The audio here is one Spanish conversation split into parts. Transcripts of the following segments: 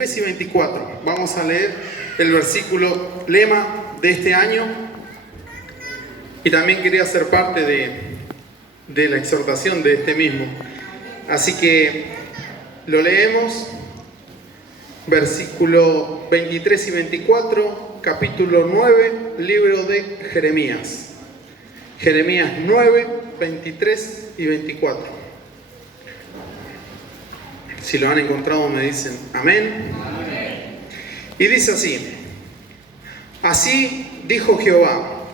y 24. Vamos a leer el versículo lema de este año y también quería ser parte de la exhortación de este mismo. Así que lo leemos, versículo 23 y 24, capítulo 9, libro de Jeremías. Jeremías 9, 23 y 24. Si lo han encontrado me dicen amén. Amén. Y dice así: así dijo Jehová,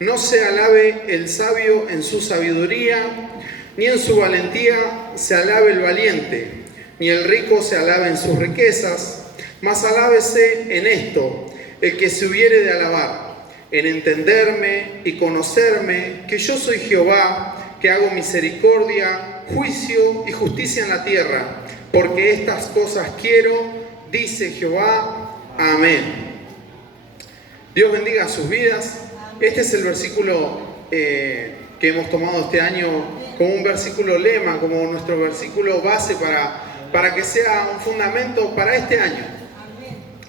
no se alabe el sabio en su sabiduría, ni en su valentía se alabe el valiente, ni el rico se alabe en sus riquezas, mas alábese en esto el que se hubiere de alabar, en entenderme y conocerme, que yo soy Jehová, que hago misericordia, juicio y justicia en la tierra, porque estas cosas quiero, dice Jehová. Amén. Dios bendiga sus vidas. Este es el versículo que hemos tomado este año como un versículo lema, como nuestro versículo base para que sea un fundamento para este año.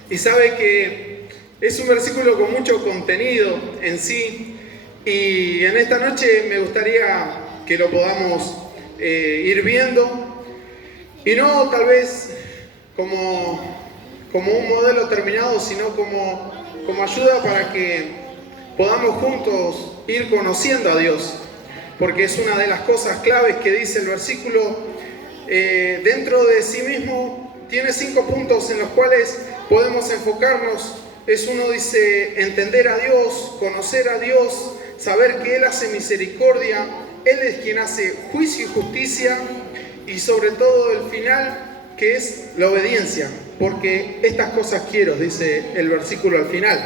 Y sabe que es un versículo con mucho contenido en sí, y en esta noche me gustaría que lo podamos ir viendo. Y no tal vez como un modelo terminado, sino como ayuda para que podamos juntos ir conociendo a Dios. Porque es una de las cosas claves que dice el versículo. Dentro de sí mismo tiene 5 puntos en los cuales podemos enfocarnos. Uno dice entender a Dios, conocer a Dios, saber que Él hace misericordia, Él es quien hace juicio y justicia. Y sobre todo el final, que es la obediencia, porque estas cosas quiero, dice el versículo al final.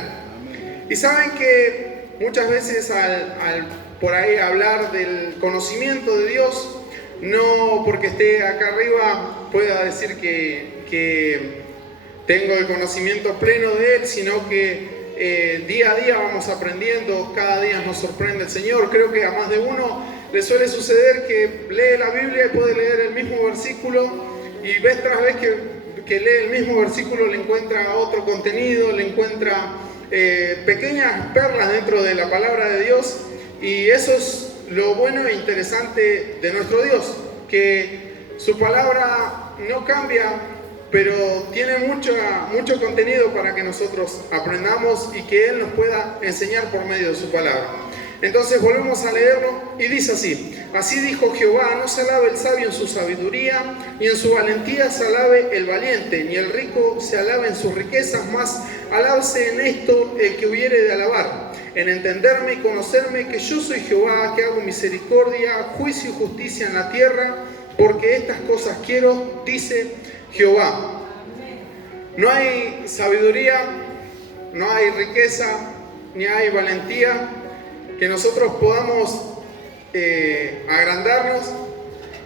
Y saben que muchas veces al por ahí hablar del conocimiento de Dios, no porque esté acá arriba pueda decir que tengo el conocimiento pleno de Él, sino que día a día vamos aprendiendo, cada día nos sorprende el Señor. Creo que a más de uno le suele suceder que lee la Biblia y puede leer el mismo versículo y vez tras vez que lee el mismo versículo le encuentra otro contenido, le encuentra pequeñas perlas dentro de la palabra de Dios. Y eso es lo bueno e interesante de nuestro Dios, que su palabra no cambia, pero tiene mucho contenido para que nosotros aprendamos y que Él nos pueda enseñar por medio de su palabra. Entonces volvemos a leerlo y dice así: así dijo Jehová, no se alabe el sabio en su sabiduría, ni en su valentía se alabe el valiente, ni el rico se alabe en sus riquezas, mas alábese en esto el que hubiere de alabar, en entenderme y conocerme, que yo soy Jehová, que hago misericordia, juicio y justicia en la tierra, porque estas cosas quiero, dice Jehová. No hay sabiduría, no hay riqueza, ni hay valentía que nosotros podamos agrandarnos,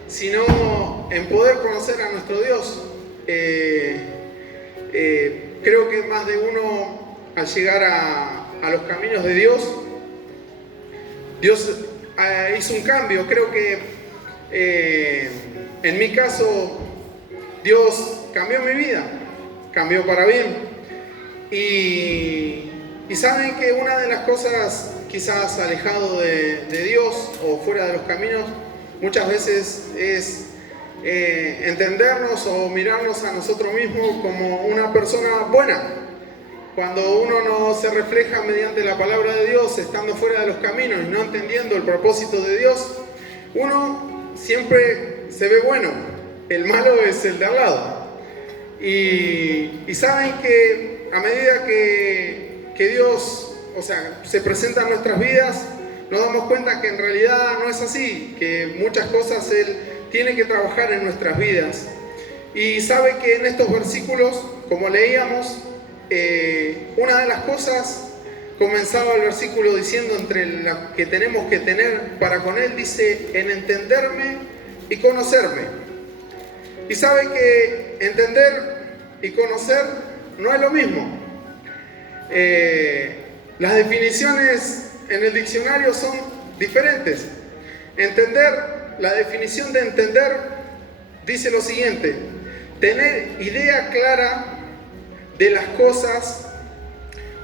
sino en poder conocer a nuestro Dios. Creo que más de uno, al llegar a los caminos de Dios, Dios hizo un cambio. Creo que en mi caso Dios cambió mi vida, cambió para bien. Y saben que una de las cosas, quizás alejado de Dios o fuera de los caminos, muchas veces es entendernos o mirarnos a nosotros mismos como una persona buena. Cuando uno no se refleja mediante la palabra de Dios, estando fuera de los caminos y no entendiendo el propósito de Dios, uno siempre se ve bueno, el malo es el de al lado. Y saben que a medida que Dios, se presenta en nuestras vidas, nos damos cuenta que en realidad no es así, que muchas cosas Él tiene que trabajar en nuestras vidas. Y sabe que en estos versículos, como leíamos, una de las cosas, comenzaba el versículo diciendo entre las que tenemos que tener para con Él, dice, en entenderme y conocerme. Y sabe que entender y conocer no es lo mismo. Las definiciones en el diccionario son diferentes. La definición de entender dice lo siguiente: tener idea clara de las cosas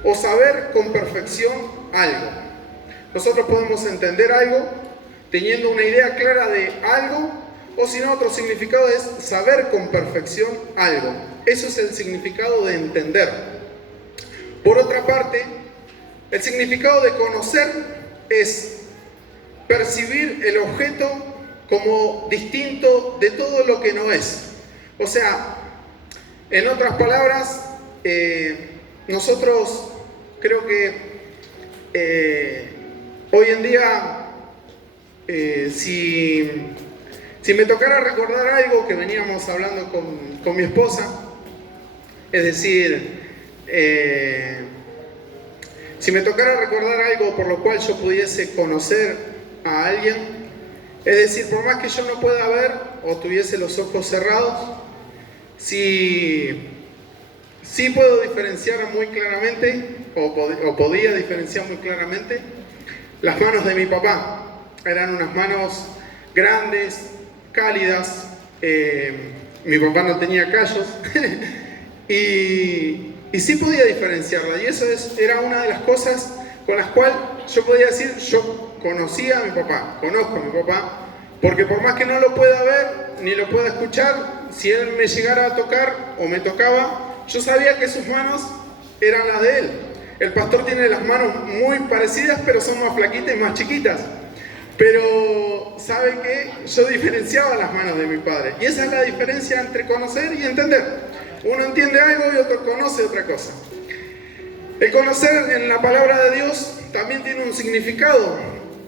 o saber con perfección algo. Nosotros podemos entender algo teniendo una idea clara de algo, o si no, otro significado es saber con perfección algo. Eso es el significado de entender. Por otra parte, el significado de conocer es percibir el objeto como distinto de todo lo que no es. O sea, en otras palabras, nosotros creo que hoy en día, si me tocara recordar algo que veníamos hablando con mi esposa, es decir, si me tocara recordar algo por lo cual yo pudiese conocer a alguien, es decir, por más que yo no pueda ver o tuviese los ojos cerrados, sí puedo diferenciar muy claramente, o podía diferenciar muy claramente, las manos de mi papá. Eran unas manos grandes, cálidas. Mi papá no tenía callos y sí podía diferenciarla, y eso era una de las cosas con las cuales yo podía decir, yo conocía a mi papá, conozco a mi papá, porque por más que no lo pueda ver ni lo pueda escuchar, si él me llegara a tocar o me tocaba, yo sabía que sus manos eran las de él. El pastor tiene las manos muy parecidas, pero son más flaquitas y más chiquitas. Pero ¿sabe qué? Yo diferenciaba las manos de mi padre. Y esa es la diferencia entre conocer y entender. Uno entiende algo y otro conoce otra cosa. El conocer en la palabra de Dios también tiene un significado.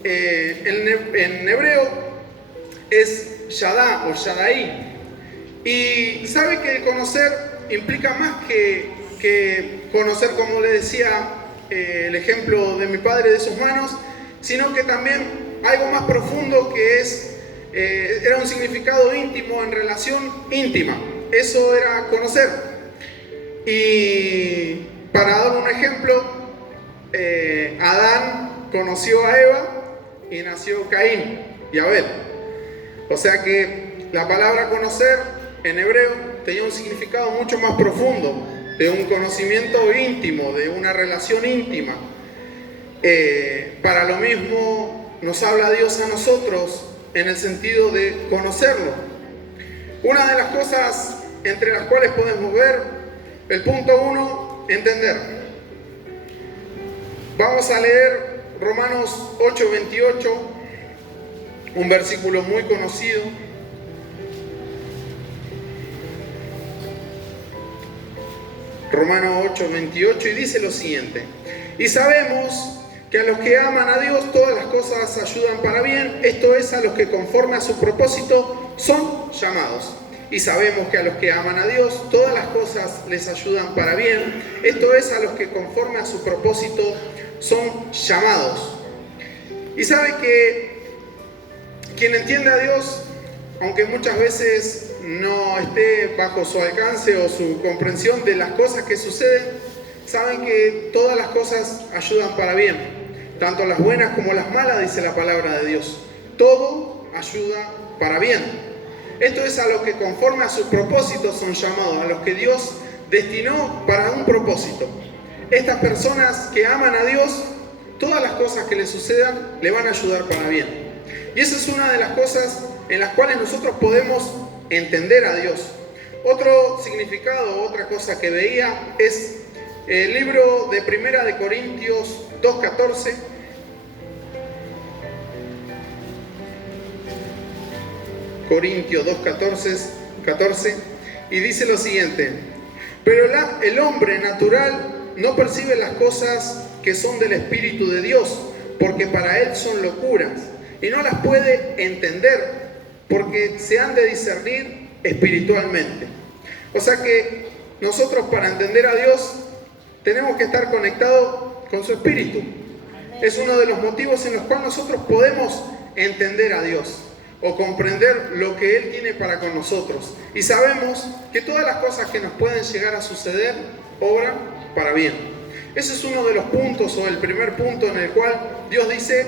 En hebreo es Yadá o Yadaí. Y sabe que el conocer implica más que conocer, como le decía el ejemplo de mi padre de sus manos, sino que también algo más profundo que era un significado íntimo, en relación íntima. Eso era conocer. Y para dar un ejemplo, Adán conoció a Eva y nació Caín y Abel. O sea que la palabra conocer en hebreo tenía un significado mucho más profundo, de un conocimiento íntimo, de una relación íntima. Para lo mismo nos habla Dios a nosotros en el sentido de conocerlo. Una de las cosas entre las cuales podemos ver, el punto 1, entender. Vamos a leer Romanos 8:28, un versículo muy conocido. Romanos 8:28, y dice lo siguiente: y sabemos que a los que aman a Dios todas las cosas ayudan para bien, esto es, a los que conforme a su propósito son llamados. Y sabemos que a los que aman a Dios todas las cosas les ayudan para bien, esto es, a los que conforme a su propósito son llamados. Y sabe que quien entiende a Dios, aunque muchas veces no esté bajo su alcance o su comprensión de las cosas que suceden, saben que todas las cosas ayudan para bien, tanto las buenas como las malas, dice la palabra de Dios. Todo ayuda para bien. Esto es, a los que conforme a sus propósitos son llamados, a los que Dios destinó para un propósito. Estas personas que aman a Dios, todas las cosas que les sucedan le van a ayudar para bien. Y esa es una de las cosas en las cuales nosotros podemos entender a Dios. Otro significado, otra cosa que veía es el libro de Primera de Corintios 2:14. Corintios 2:14, y dice lo siguiente: pero el hombre natural no percibe las cosas que son del Espíritu de Dios, porque para él son locuras, y no las puede entender, porque se han de discernir espiritualmente. O sea que nosotros, para entender a Dios, tenemos que estar conectados con su Espíritu. Es uno de los motivos en los cuales nosotros podemos entender a Dios o comprender lo que Él tiene para con nosotros. Y sabemos que todas las cosas que nos pueden llegar a suceder obran para bien. Ese es uno de los puntos, o el primer punto, en el cual Dios dice: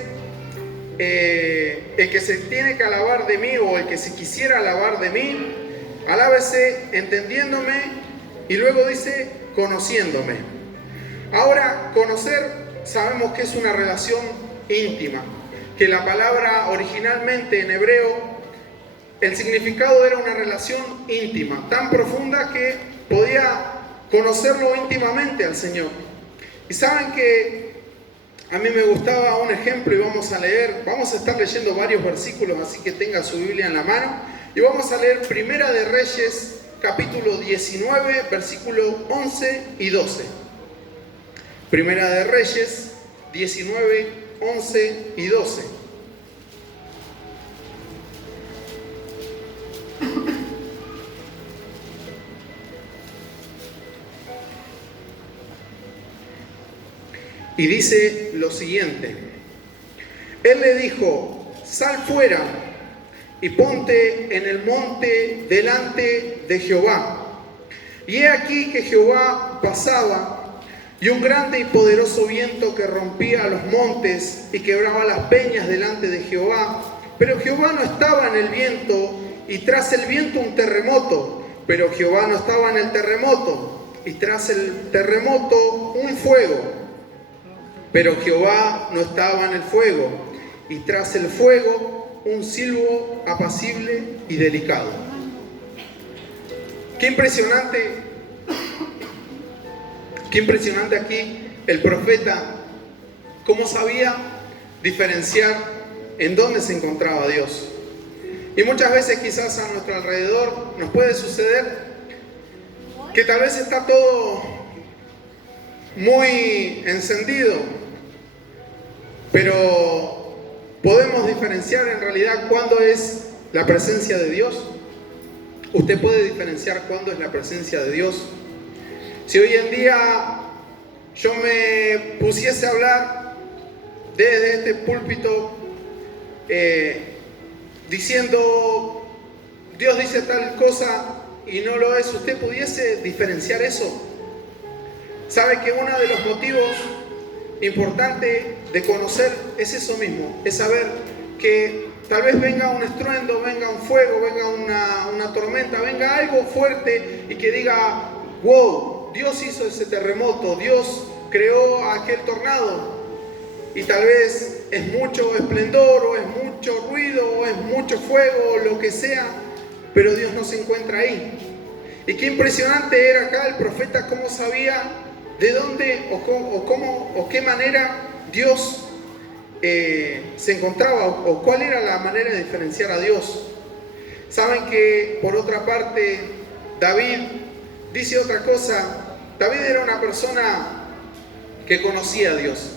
el que se tiene que alabar de mí, o el que se quisiera alabar de mí, alábese entendiéndome y luego dice conociéndome. Ahora, conocer sabemos que es una relación íntima, que la palabra originalmente en hebreo, el significado era una relación íntima, tan profunda que podía conocerlo íntimamente al Señor. Y saben que a mí me gustaba un ejemplo y vamos a estar leyendo varios versículos, así que tenga su Biblia en la mano. Y vamos a leer Primera de Reyes, capítulo 19, versículo 11 y 12. Primera de Reyes, 19, 11 y 12. Y dice lo siguiente: Él le dijo, sal fuera y ponte en el monte delante de Jehová. Y he aquí que Jehová pasaba, y un grande y poderoso viento que rompía los montes y quebraba las peñas delante de Jehová. Pero Jehová no estaba en el viento, y tras el viento un terremoto. Pero Jehová no estaba en el terremoto, y tras el terremoto un fuego. Pero Jehová no estaba en el fuego, y tras el fuego un silbo apacible y delicado. Qué impresionante aquí el profeta, cómo sabía diferenciar en dónde se encontraba Dios. Y muchas veces quizás a nuestro alrededor nos puede suceder que tal vez está todo muy encendido, pero podemos diferenciar en realidad cuándo es la presencia de Dios. Usted puede diferenciar cuándo es la presencia de Dios. Si hoy en día yo me pusiese a hablar desde este púlpito diciendo Dios dice tal cosa y no lo es, ¿usted pudiese diferenciar eso? ¿Sabe que uno de los motivos importantes de conocer es eso mismo? Es saber que tal vez venga un estruendo, venga un fuego, venga una tormenta, venga algo fuerte y que diga, wow, Dios hizo ese terremoto, Dios creó aquel tornado. Y tal vez es mucho esplendor, o es mucho ruido, o es mucho fuego, o lo que sea, pero Dios no se encuentra ahí. Y qué impresionante era acá el profeta, cómo sabía de dónde o qué manera Dios se encontraba, o cuál era la manera de diferenciar a Dios. Saben que por otra parte David dice otra cosa. David era una persona que conocía a Dios,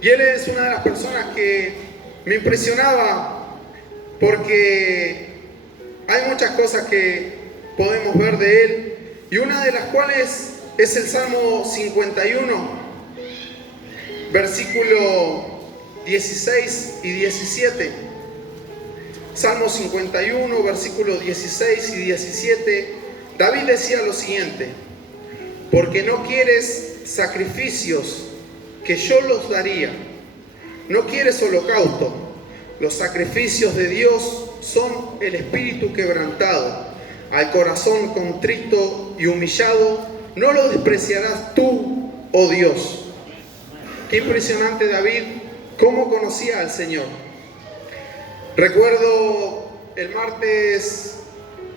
y él es una de las personas que me impresionaba, porque hay muchas cosas que podemos ver de él, y una de las cuales es el Salmo 51, versículo 16 y 17. Salmo 51, versículos 16 y 17. David decía lo siguiente: porque no quieres sacrificios, que yo los daría. No quieres holocausto. Los sacrificios de Dios son el espíritu quebrantado. Al corazón contrito y humillado no lo despreciarás tú, oh Dios. Qué impresionante David, cómo conocía al Señor. Recuerdo el martes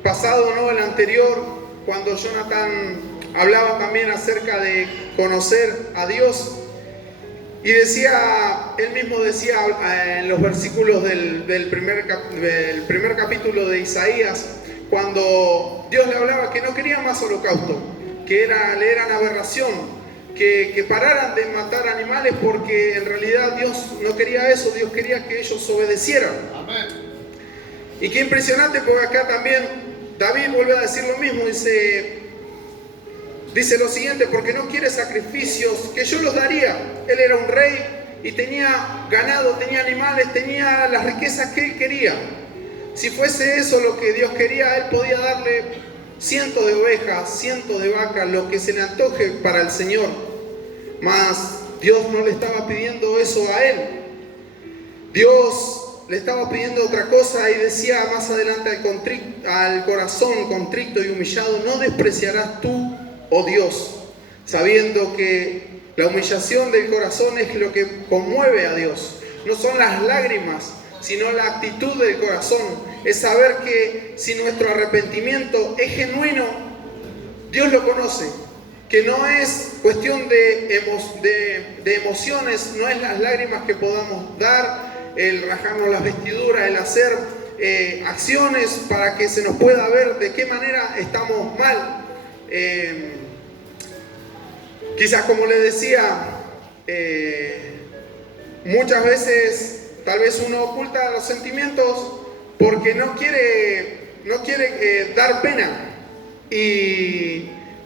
pasado, no el anterior, cuando Jonathan hablaba también acerca de conocer a Dios. Y decía, él mismo decía en los versículos del primer capítulo de Isaías, cuando Dios le hablaba que no quería más holocausto, que le eran aberración, que pararan de matar animales, porque en realidad Dios no quería eso, Dios quería que ellos obedecieran. Amén. Y qué impresionante, porque acá también David vuelve a decir lo mismo, dice lo siguiente: porque no quiere sacrificios, que yo los daría. Él era un rey y tenía ganado, tenía animales, tenía las riquezas que él quería. Si fuese eso lo que Dios quería, él podía darle cientos de ovejas, cientos de vacas, lo que se le antoje para el Señor. Mas Dios no le estaba pidiendo eso a él. Dios le estaba pidiendo otra cosa, y decía más adelante: al corazón contrito y humillado no despreciarás tú, oh Dios, sabiendo que la humillación del corazón es lo que conmueve a Dios. No son las lágrimas, sino la actitud del corazón. Es saber que si nuestro arrepentimiento es genuino, Dios lo conoce. Que no es cuestión de emociones, no es las lágrimas que podamos dar, el rajarnos las vestiduras, el hacer acciones para que se nos pueda ver de qué manera estamos mal. Quizás, como les decía, muchas veces tal vez uno oculta los sentimientos porque no quiere dar pena.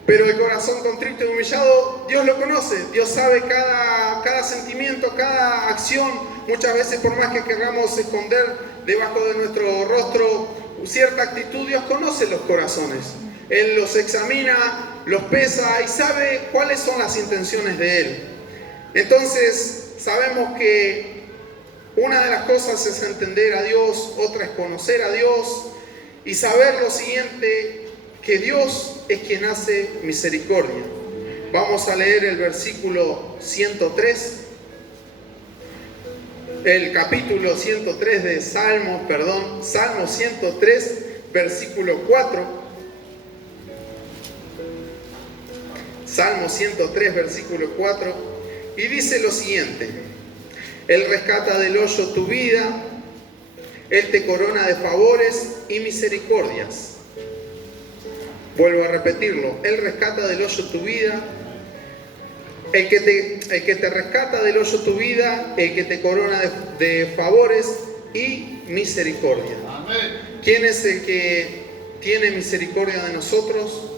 Pero el corazón contrito y humillado, Dios lo conoce. Dios sabe cada sentimiento, cada acción. Muchas veces, por más que queramos esconder debajo de nuestro rostro cierta actitud, Dios conoce los corazones. Él los examina, los pesa y sabe cuáles son las intenciones de Él. Entonces, sabemos que una de las cosas es entender a Dios, otra es conocer a Dios y saber lo siguiente, que Dios es quien hace misericordia. Vamos a leer el versículo 103, el capítulo 103 de Salmo 103, versículo 4. Salmo 103, versículo 4, y dice lo siguiente: Él rescata del hoyo tu vida, Él te corona de favores y misericordias. Vuelvo a repetirlo: Él rescata del hoyo tu vida, el que te rescata del hoyo tu vida, el que te corona de favores y misericordia. Amén. ¿Quién es el que tiene misericordia de nosotros?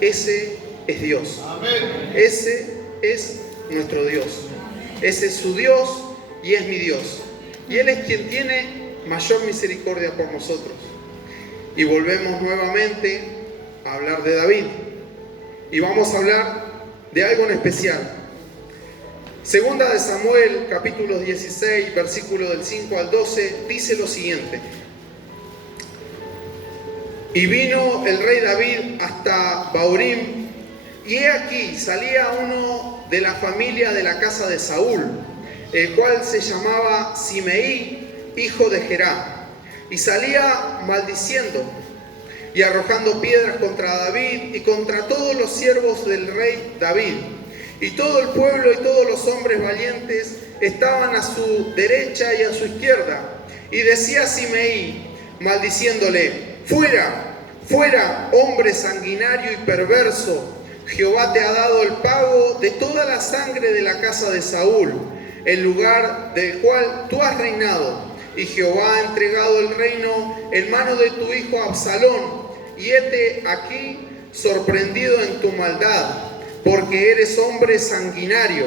Ese es Dios. Amén. Ese es nuestro Dios. Ese es su Dios y es mi Dios. Y Él es quien tiene mayor misericordia por nosotros. Y volvemos nuevamente a hablar de David. Y vamos a hablar de algo en especial. Segunda de Samuel, capítulo 16, versículo del 5 al 12, dice lo siguiente: Y vino el rey David hasta Bahurim, y he aquí salía uno de la familia de la casa de Saúl, el cual se llamaba Simeí, hijo de Gerá, y salía maldiciendo y arrojando piedras contra David y contra todos los siervos del rey David. Y todo el pueblo y todos los hombres valientes estaban a su derecha y a su izquierda. Y decía Simeí, maldiciéndole: fuera, fuera, hombre sanguinario y perverso. Jehová te ha dado el pago de toda la sangre de la casa de Saúl, el lugar del cual tú has reinado. Y Jehová ha entregado el reino en mano de tu hijo Absalón. Y hete aquí sorprendido en tu maldad, porque eres hombre sanguinario.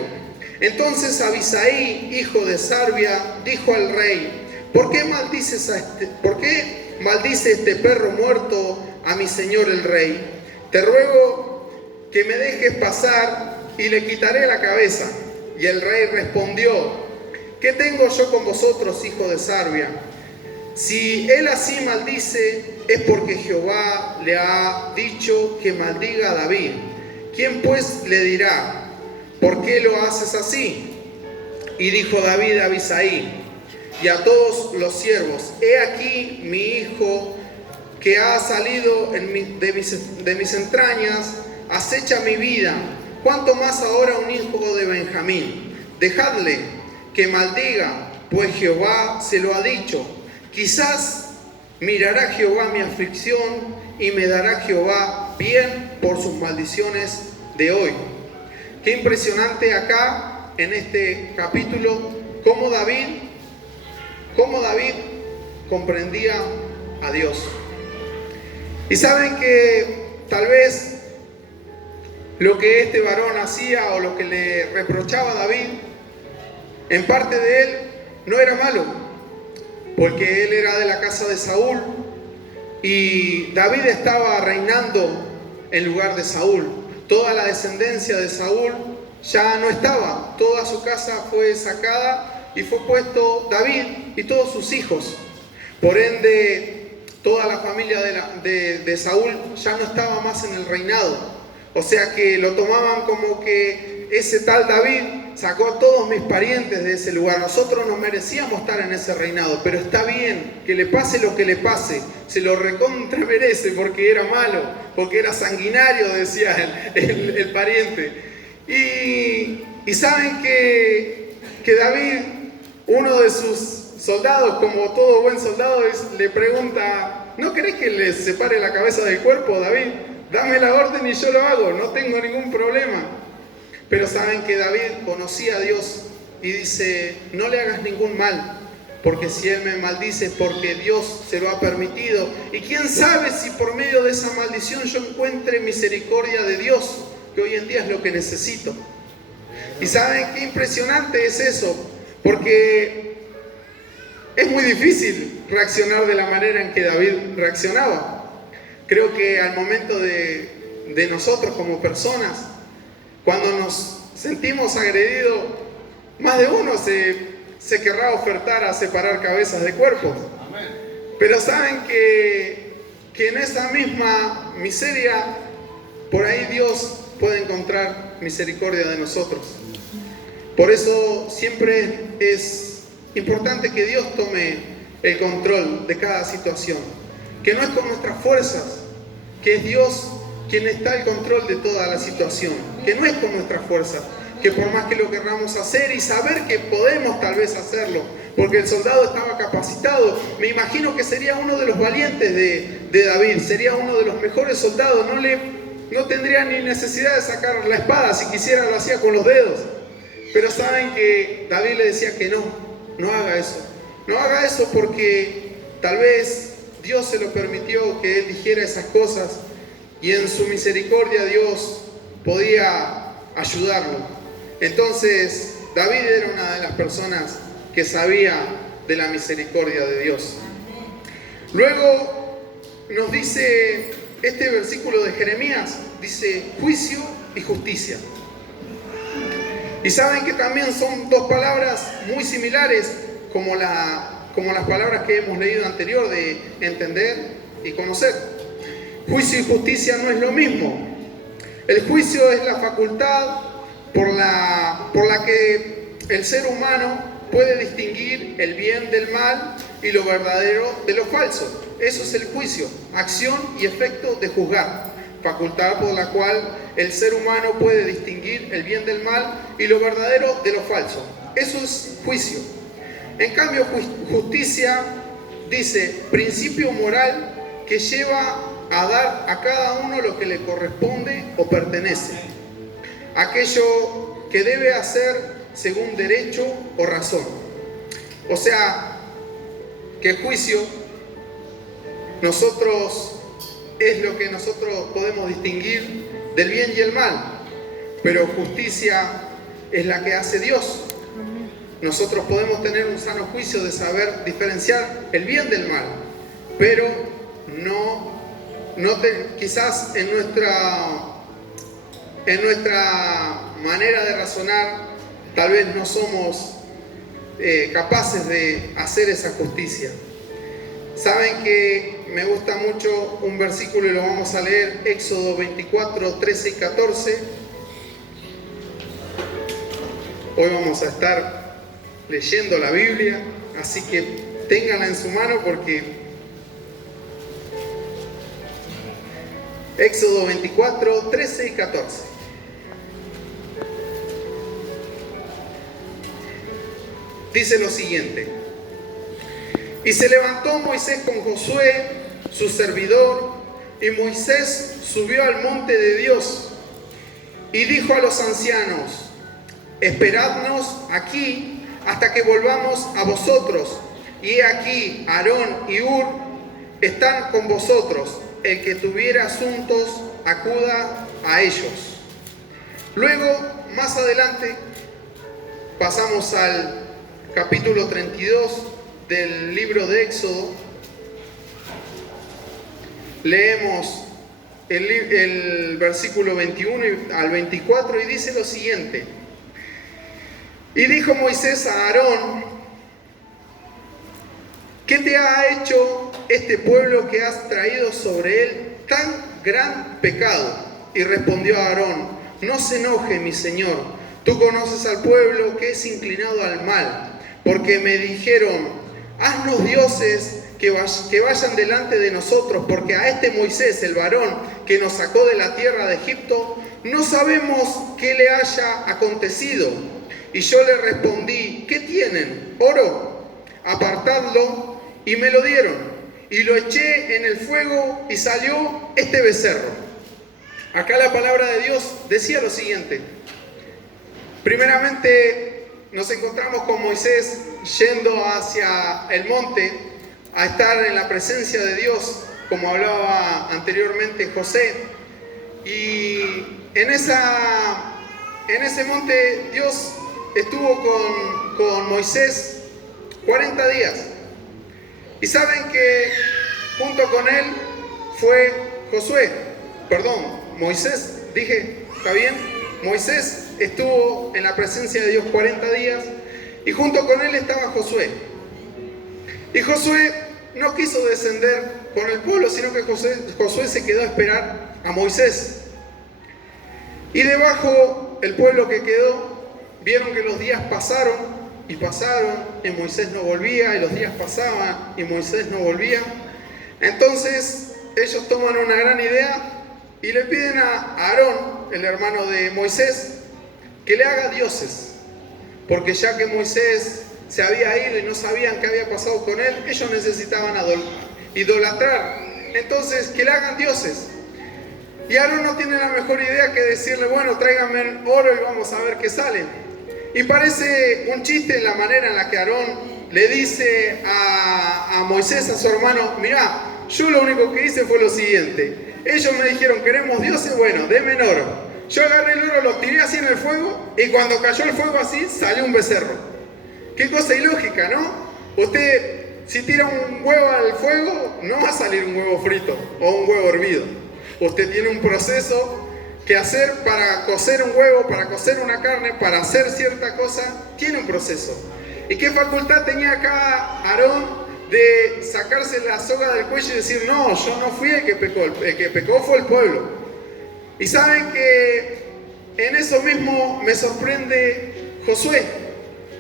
Entonces Abisaí, hijo de Sarbia, dijo al rey: ¿Por qué maldice este perro muerto a mi señor el rey? Te ruego que me dejes pasar y le quitaré la cabeza. Y el rey respondió: ¿qué tengo yo con vosotros, hijo de Sarbia? Si él así maldice, es porque Jehová le ha dicho que maldiga a David. ¿Quién pues le dirá: ¿por qué lo haces así? Y dijo David a Abisaí y a todos los siervos: he aquí mi hijo que ha salido de mis entrañas, acecha mi vida. ¿Cuánto más ahora un hijo de Benjamín? Dejadle que maldiga, pues Jehová se lo ha dicho. Quizás mirará Jehová mi aflicción y me dará Jehová bien por sus maldiciones de hoy. Qué impresionante acá en este capítulo cómo David comprendía a Dios. Y saben que tal vez lo que este varón hacía o lo que le reprochaba a David, en parte de él no era malo, porque él era de la casa de Saúl y David estaba reinando en lugar de Saúl. Toda la descendencia de Saúl ya no estaba, toda su casa fue sacada y fue puesto David y todos sus hijos. Por ende, toda la familia de Saúl ya no estaba más en el reinado. O sea que lo tomaban como que ese tal David sacó a todos mis parientes de ese lugar. Nosotros no merecíamos estar en ese reinado, pero está bien que le pase lo que le pase. Se lo recontra merece porque era malo, porque era sanguinario, decía el pariente. Y saben que David, uno de sus soldados, como todo buen soldado, le pregunta: ¿no querés que le separe la cabeza del cuerpo, David? Dame la orden y yo lo hago, no tengo ningún problema. Pero saben que David conocía a Dios y dice: no le hagas ningún mal, porque si él me maldice es porque Dios se lo ha permitido. Y quién sabe si por medio de esa maldición yo encuentre misericordia de Dios, que hoy en día es lo que necesito. Y saben qué impresionante es eso, porque es muy difícil reaccionar de la manera en que David reaccionaba. Creo que al momento de nosotros como personas, cuando nos sentimos agredidos, más de uno se querrá ofertar a separar cabezas de cuerpos. Pero saben que en esa misma miseria, por ahí Dios puede encontrar misericordia de nosotros. Por eso siempre es importante que Dios tome el control de cada situación. Que no es con nuestras fuerzas, que es Dios quien está al control de toda la situación. Que no es con nuestras fuerzas, que por más que lo querramos hacer y saber que podemos tal vez hacerlo, porque el soldado estaba capacitado, me imagino que sería uno de los valientes de David, sería uno de los mejores soldados, no tendría ni necesidad de sacar la espada, si quisiera lo hacía con los dedos. Pero saben que David le decía que no haga eso. No haga eso porque tal vez Dios se lo permitió que él dijera esas cosas y en su misericordia Dios podía ayudarlo. Entonces David era una de las personas que sabía de la misericordia de Dios. Luego nos dice este versículo de Jeremías, dice juicio y justicia. Y saben que también son dos palabras muy similares como las palabras que hemos leído anterior de entender y conocer. Juicio y justicia no es lo mismo. El juicio es la facultad por la que el ser humano puede distinguir el bien del mal y lo verdadero de lo falso. Eso es el juicio, acción y efecto de juzgar. Facultad por la cual el ser humano puede distinguir el bien del mal y lo verdadero de lo falso. Eso es juicio. En cambio, justicia dice principio moral que lleva a dar a cada uno lo que le corresponde o pertenece. Aquello que debe hacer según derecho o razón. O sea, que juicio es lo que nosotros podemos distinguir del bien y el mal, pero justicia es la que hace Dios. Nosotros podemos tener un sano juicio de saber diferenciar el bien del mal, pero quizás en nuestra manera de razonar tal vez no somos capaces de hacer esa justicia. Saben que me gusta mucho un versículo y lo vamos a leer, Éxodo 24, 13 y 14. Hoy vamos a estar leyendo la Biblia, así que ténganla en su mano porque Éxodo 24, 13 y 14. Dice lo siguiente: y se levantó Moisés con Josué, su servidor, y Moisés subió al monte de Dios y dijo a los ancianos: esperadnos aquí hasta que volvamos a vosotros. Y he aquí, Aarón y Hur están con vosotros. El que tuviera asuntos, acuda a ellos. Luego, más adelante, pasamos al capítulo 32 del libro de Éxodo. Leemos el versículo 21 al 24 y dice lo siguiente: y dijo Moisés a Aarón: ¿qué te ha hecho este pueblo que has traído sobre él tan gran pecado? y respondió a Aarón: no se enoje, mi señor. Tú conoces al pueblo que es inclinado al mal, porque me dijeron: haznos dioses que vayan delante de nosotros, porque a este Moisés, el varón que nos sacó de la tierra de Egipto, no sabemos qué le haya acontecido. Y yo le respondí: ¿qué tienen? ¿Oro? Apartadlo. Y me lo dieron. Y lo eché en el fuego y salió este becerro. Acá la palabra de Dios decía lo siguiente. Primeramente nos encontramos con Moisés yendo hacia el monte a estar en la presencia de Dios, como hablaba anteriormente José. Y en ese monte Dios estuvo con Moisés 40 días. Y saben que junto con él fue Moisés, dije, ¿está bien? Moisés estuvo en la presencia de Dios 40 días y junto con él estaba Josué. Y Josué no quiso descender con el pueblo, sino que Josué se quedó a esperar a Moisés. Y debajo el pueblo que quedó, vieron que los días pasaron y pasaron y Moisés no volvía, y los días pasaban y Moisés no volvía. Entonces ellos toman una gran idea y le piden a Aarón, el hermano de Moisés, que le haga dioses, porque ya que Moisés se había ido y no sabían qué había pasado con él, ellos necesitaban idolatrar. Entonces, que le hagan dioses. Y Aarón no tiene la mejor idea que decirle: bueno, tráiganme oro y vamos a ver qué sale. Y parece un chiste en la manera en la que Aarón le dice a Moisés, a su hermano: mirá, yo lo único que hice fue lo siguiente. Ellos me dijeron: queremos dioses, bueno, denme oro. Yo agarré el oro, lo tiré así en el fuego, y cuando cayó el fuego así, salió un becerro. Qué cosa ilógica, ¿no? Usted, si tira un huevo al fuego, no va a salir un huevo frito o un huevo hervido. Usted tiene un proceso que hacer para cocer un huevo, para cocer una carne, para hacer cierta cosa, tiene un proceso. ¿Y qué facultad tenía acá Aarón de sacarse la soga del cuello y decir: no, yo no fui el que pecó, el que pecó fue el pueblo? Y saben que en eso mismo me sorprende Josué,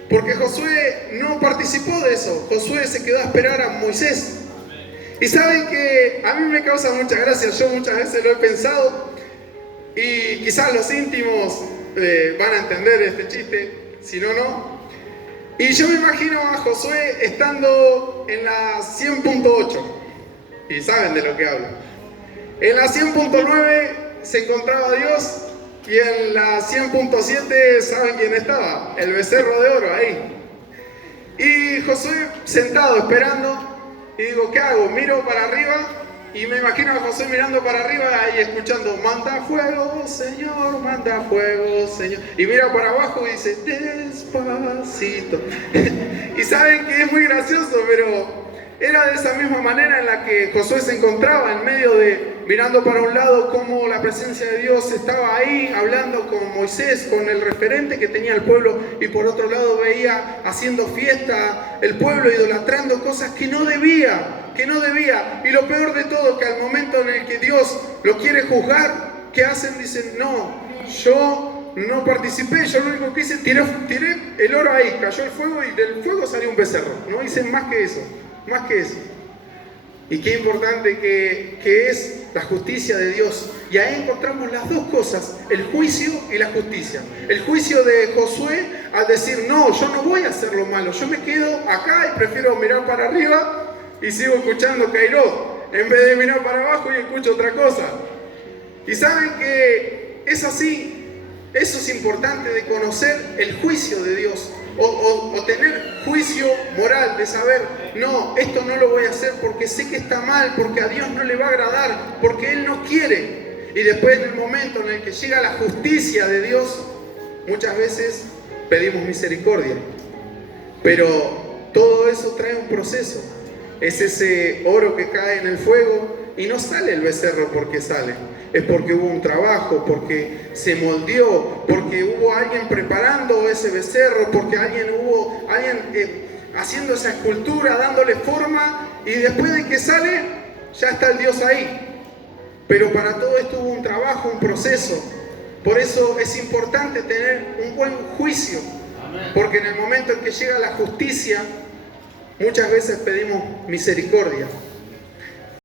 porque Josué no participó de eso. Josué se quedó a esperar a Moisés. Y saben que a mí me causa mucha gracia, yo muchas veces lo he pensado, y quizás los íntimos van a entender este chiste, si no, no. Y yo me imagino a Josué estando en la 100.8, y saben de lo que hablo. En la 100.9 se encontraba Dios, y en la 100.7 ¿saben quién estaba? El becerro de oro ahí. Y Josué sentado esperando, y digo: ¿qué hago? Miro para arriba, y me imagino a Josué mirando para arriba y escuchando: manda fuego, Señor, manda fuego, Señor. Y mira para abajo y dice: despacito. Y saben que es muy gracioso, pero era de esa misma manera en la que Josué se encontraba, en medio de, mirando para un lado cómo la presencia de Dios estaba ahí, hablando con Moisés, con el referente que tenía el pueblo, y por otro lado veía haciendo fiesta el pueblo, idolatrando cosas que no debía. Y lo peor de todo, que al momento en el que Dios lo quiere juzgar, ¿qué hacen? Dicen: no, yo no participé, yo lo único que hice, tiré el oro ahí, cayó el fuego y del fuego salió un becerro. No hice más que eso. Y qué importante que es la justicia de Dios. Y ahí encontramos las dos cosas: el juicio y la justicia. El juicio de Josué al decir: no, yo no voy a hacer lo malo, yo me quedo acá y prefiero mirar para arriba y sigo escuchando Kairot, en vez de mirar para abajo y escucho otra cosa. Y saben que es así. Eso es importante, de conocer el juicio de Dios, o tener juicio moral, de saber: no, esto no lo voy a hacer porque sé que está mal, porque a Dios no le va a agradar, porque Él no quiere. Y después, en el momento en el que llega la justicia de Dios, muchas veces pedimos misericordia, pero todo eso trae un proceso. Es ese oro que cae en el fuego y no sale el becerro porque sale. Es porque hubo un trabajo, porque se moldeó, porque hubo alguien preparando ese becerro, porque hubo alguien haciendo esa escultura, dándole forma, y después de que sale, ya está el Dios ahí. Pero para todo esto hubo un trabajo, un proceso. Por eso es importante tener un buen juicio. Porque en el momento en que llega la justicia, muchas veces pedimos misericordia.